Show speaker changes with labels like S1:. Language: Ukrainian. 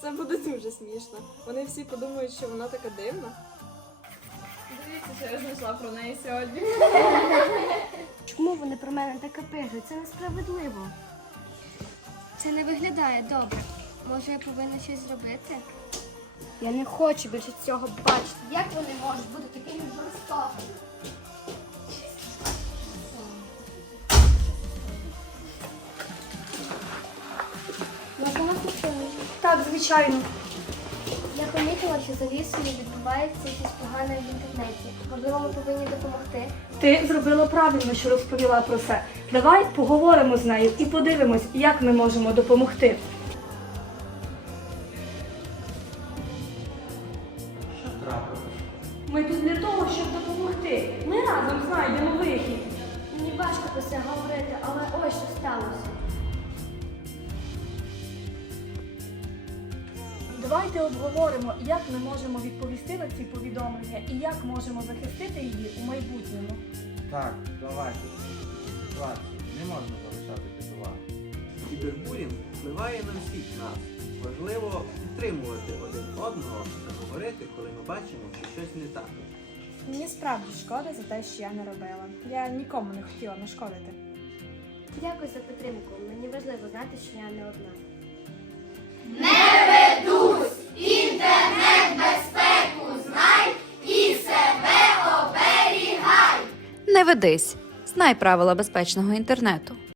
S1: Це буде дуже смішно. Вони всі подумають, що вона така дивна. Дивіться, що я знайшла про неї сьогодні.
S2: Чому вони про мене так пишуть? Це несправедливо. Це не виглядає добре. Може, я повинна щось зробити? Я не хочу більше цього бачити. Як вони можуть бути такими жорстокими? Можна вас підтримати?
S3: Так, звичайно.
S2: Я помітила, що за лісою відбувається щось погане в інтернеті. Можливо, ми повинні допомогти.
S3: Ти зробила правильно, що розповіла про це. Давай поговоримо з нею і подивимось, як ми можемо допомогти.
S4: Що трапилось?
S3: Ми тут для того, щоб допомогти. Ми разом знайдемо вихід.
S2: Мені важко про це говорити, але ось що сталося.
S3: Давайте обговоримо, як ми можемо відповісти на ці повідомлення і як можемо захистити її у майбутньому.
S4: Так, давайте. Ситуацію не можна залишати без уваги. Кібербулінг впливає на всіх нас. Важливо підтримувати один одного та говорити, коли ми бачимо, що щось не так.
S1: Мені справді шкода за те, що я не робила. Я нікому не хотіла нашкодити.
S2: Дякую за підтримку. Мені важливо знати, що я не одна.
S5: Не ведись. Знай правила безпечного інтернету.